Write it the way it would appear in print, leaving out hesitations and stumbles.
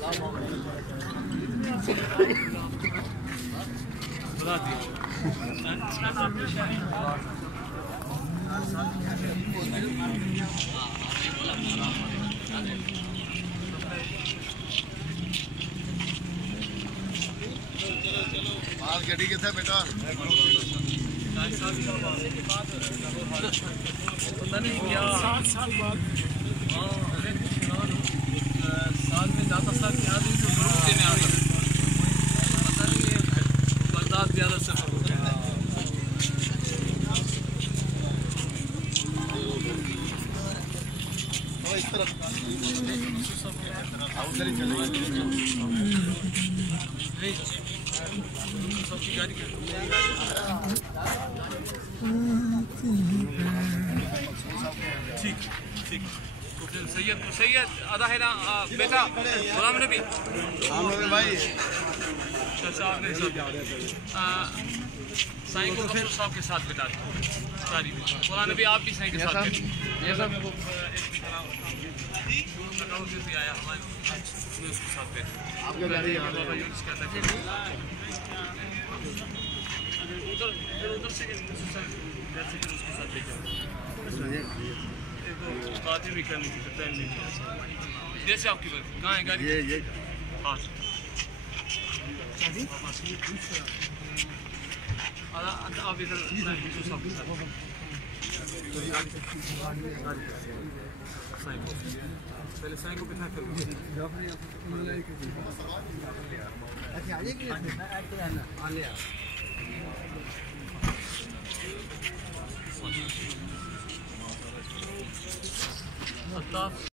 माल गड्डी कितना बेटा पता नहीं क्या 7 साल बाद साल में ज़्यादा साल की आदमी तो ग्रुप में आता पता नहीं बर्दाश्त ज़्यादा सफर हो गया। इस तरफ सबकी गाड़ी ठीक ठीक सैयद आधा है ना बेटा गुलाम नबी भाई साईं को फिर साहब के साथ बिता सारी गुलाम नबी आप भी साईं के साथ ये सब भी आया हमारे उसके साथ बैठे आपका गाड़ी बाबा यूनुस कहता है उधर से उसके साथ लेके बातें भी करनी थी टाइम नहीं जैसे आपकी बात कहाँ है गाड़ी ये हाँ आप इधर पहले साईं को बिठा कर अल्ताफ